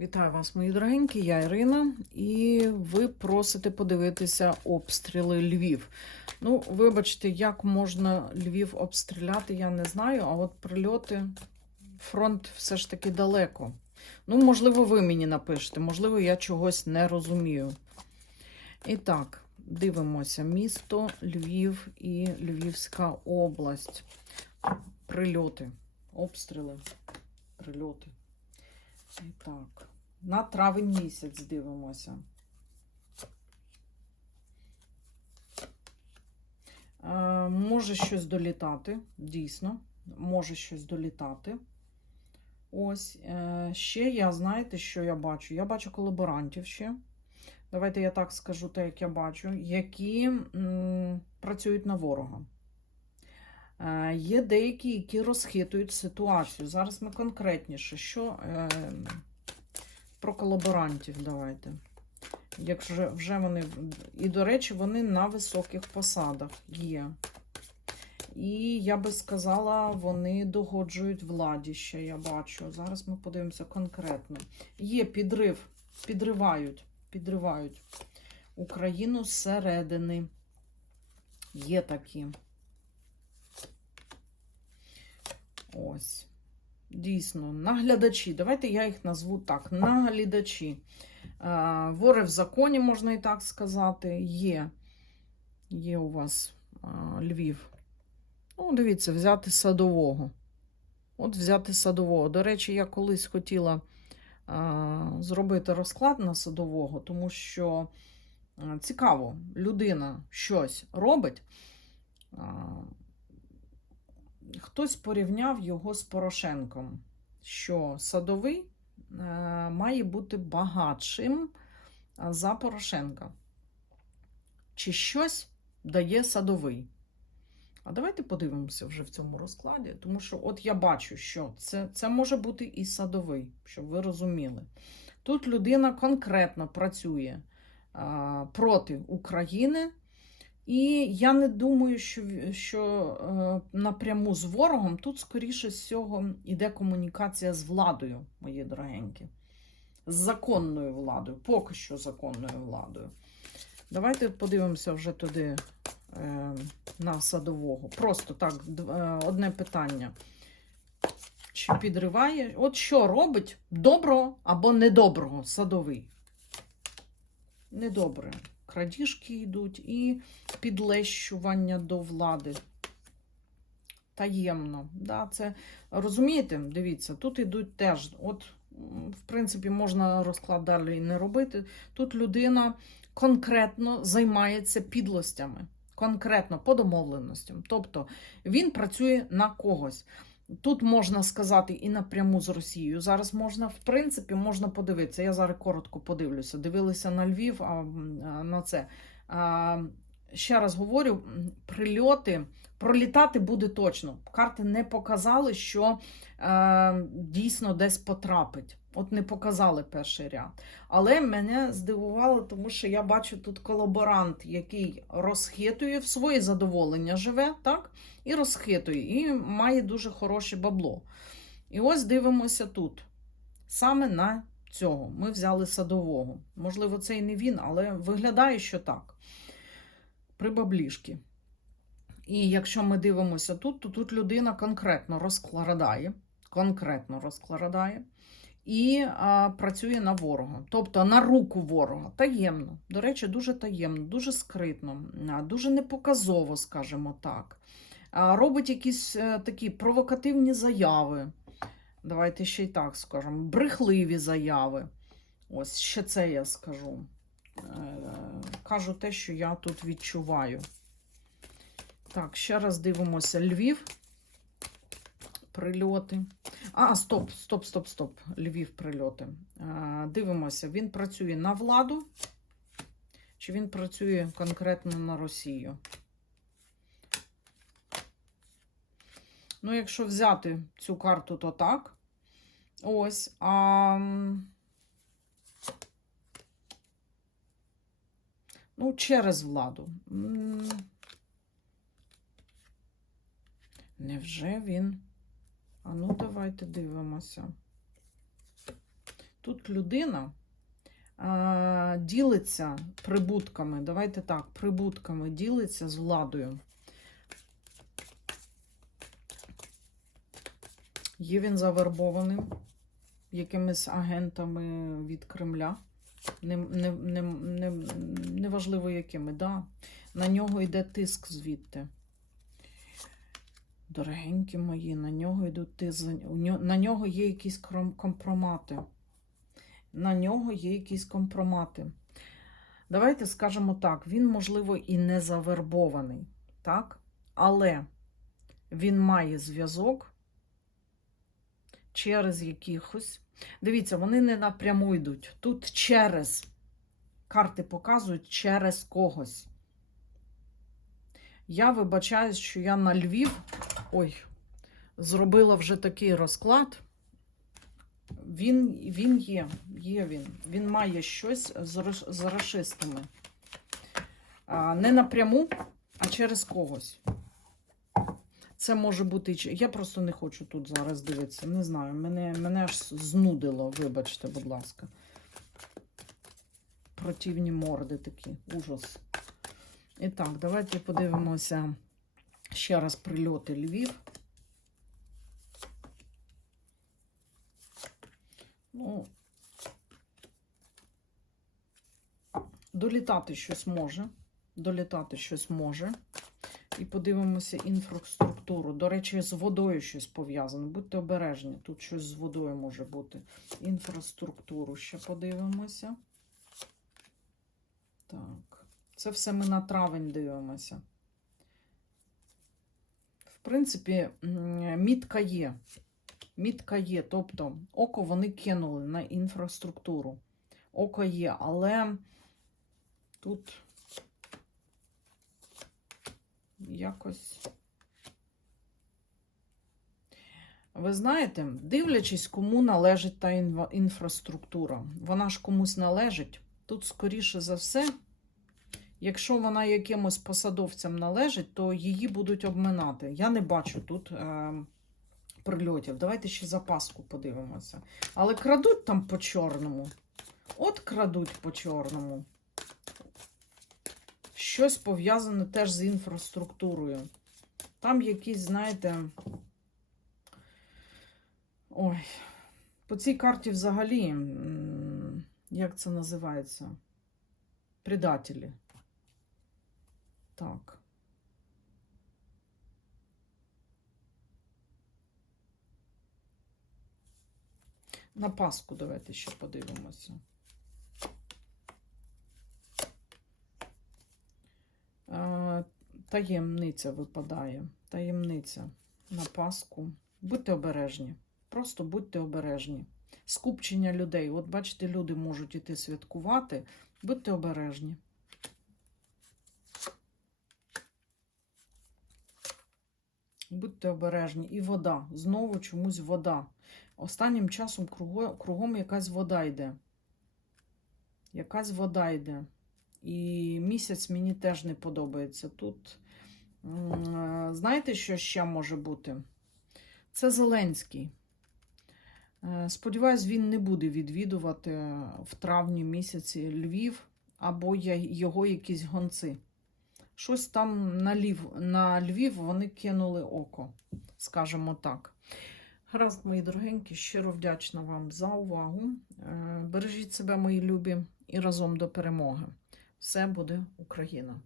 Вітаю вас, мої дорогенькі, я Ірина, і ви просите подивитися обстріли Львів. Ну, вибачте, як можна Львів обстріляти, я не знаю, а от прильоти, фронт все ж таки далеко. Ну, можливо, ви мені напишете, можливо, я чогось не розумію. І так, дивимося: місто Львів і Львівська область. Прильоти, обстріли, прильоти. І так, на травень місяць дивимося. Е, може щось долітати, дійсно, може щось долітати. Ось. Е, ще я, знаєте, що я бачу? Я бачу колаборантів ще. Давайте я так скажу, те, як я бачу, які м, працюють на ворога. Е, Є деякі, які розхитують ситуацію. Зараз ми конкретніше, що е, про колаборантів давайте. Якщо вже, вони, і, до речі, вони на високих посадах є. І я би сказала, вони догоджують владі ще, я бачу. Зараз ми подивимося конкретно. Є підрив, підривають, підривають Україну зсередини. Є такі. Ось. Дійсно, наглядачі. Давайте я їх назву так: наглядачі. Вори в законі, можна і так сказати, є. Є у вас Львів. Ну, дивіться, взяти садового. От взяти садового. До речі, я колись хотіла зробити розклад на садового, тому що цікаво, людина щось робить. Хтось порівняв його з Порошенком, що садовий е, має бути багатшим е, за Порошенка. Чи щось дає садовий? А давайте подивимося вже в цьому розкладі, тому що от я бачу, що це, це може бути і садовий, щоб ви розуміли. Тут людина конкретно працює а, проти України. І я не думаю, що, що е, напряму з ворогом тут, скоріше всього, йде комунікація з владою, мої дорогенькі. З законною владою, поки що законною владою. Давайте подивимося вже туди е, на садового. Просто так, е, одне питання. Чи підриває? От що робить доброго або недоброго садовий? Недобре. Крадіжки йдуть і підлещування до влади. Таємно. Да, це, розумієте, дивіться, тут ідуть теж, от, в принципі, можна розклад далі не робити. Тут людина конкретно займається підлостями, конкретно по домовленостям. Тобто він працює на когось. Тут можна сказати і напряму з Росією. Зараз можна, в принципі, можна подивитися. Я зараз коротко подивлюся. Дивилися на Львів а, на це. А, ще раз говорю: прильоти, пролітати буде точно. Карти не показали, що е, дійсно десь потрапить. От не показали перший ряд. Але мене здивувало, тому що я бачу тут колаборант, який розхитує в своє задоволення живе, так? І розхитує, і має дуже хороше бабло. І ось дивимося тут. Саме на цього ми взяли садового. Можливо, це і не він, але виглядає, що так. При баблішки. І якщо ми дивимося тут, то тут людина конкретно розкладає, конкретно розкладає і а, працює на ворога, тобто на руку ворога. Таємно. До речі, дуже таємно, дуже скритно, дуже непоказово, скажімо так. А, робить якісь е, такі провокативні заяви. Давайте ще й так скажемо, брехливі заяви. Ось ще це я скажу. Е, Кажу те, що я тут відчуваю. Так, ще раз дивимося Львів. Прильоти. А, стоп, стоп, стоп, стоп. Львів прильоти. А, дивимося, він працює на владу, чи він працює конкретно на Росію? Ну, якщо взяти цю карту, то так. Ось. А... Ну, через владу. Невже він? А ну, давайте дивимося. Тут людина а, ділиться прибутками. Давайте так, прибутками ділиться з владою. Є він завербованим якимись агентами від Кремля. Не, не, не, не, неважливо якими, да. На нього йде тиск звідти. Дорогенькі мої, на нього йдуть тиск. На нього є якісь компромати. На нього є якісь компромати. Давайте скажемо так: він, можливо, і не завербований, так? Але він має зв'язок через якихось. Дивіться, вони не напряму йдуть. Тут через. Карти показують через когось. Я вибачаюсь, що я на Львів. Ой, зробила вже такий розклад. Він, він є, є він. Він має щось з, з рашистами. А, не напряму, а через когось. Це може бути. Я просто не хочу тут зараз дивитися. Не знаю. Мене, мене аж знудило, вибачте, будь ласка. Противні морди такі. Ужас. І так, давайте подивимося ще раз прильоти Львів. Ну, долітати щось може. Долітати щось може. І подивимося інфраструктуру. До речі, з водою щось пов'язане. Будьте обережні, тут щось з водою може бути. Інфраструктуру ще подивимося. Так. Це все ми на травень дивимося. В принципі, мітка є. Мітка є. Тобто, око вони кинули на інфраструктуру. Око є, але тут якось. Ви знаєте, дивлячись, кому належить та інфраструктура, вона ж комусь належить. Тут, скоріше за все, якщо вона якимось посадовцям належить, то її будуть обминати. Я не бачу тут е, прильотів. Давайте ще запаску подивимося. Але крадуть там по чорному. От крадуть по чорному. Щось пов'язане теж з інфраструктурою. Там якісь, знаєте. Ой, по цій карті взагалі, як це називається? Предателі. Так. На Пасху давайте ще подивимося. Таємниця випадає. Таємниця на Пасху. Будьте обережні. Просто будьте обережні. Скупчення людей. От бачите, люди можуть іти святкувати. Будьте обережні. Будьте обережні. І вода. Знову чомусь вода. Останнім часом кругом, якась вода йде. Якась вода йде. І місяць мені теж не подобається. Тут, е, знаєте, що ще може бути? Це Зеленський. Е, Сподіваюсь, він не буде відвідувати в травні місяці Львів або його якісь гонці. Щось там на Львів, на Львів вони кинули око, скажімо так. Гаразд, мої дорогенькі, щиро вдячна вам за увагу. Е, Бережіть себе, мої любі, і разом до перемоги. Все буде Україна!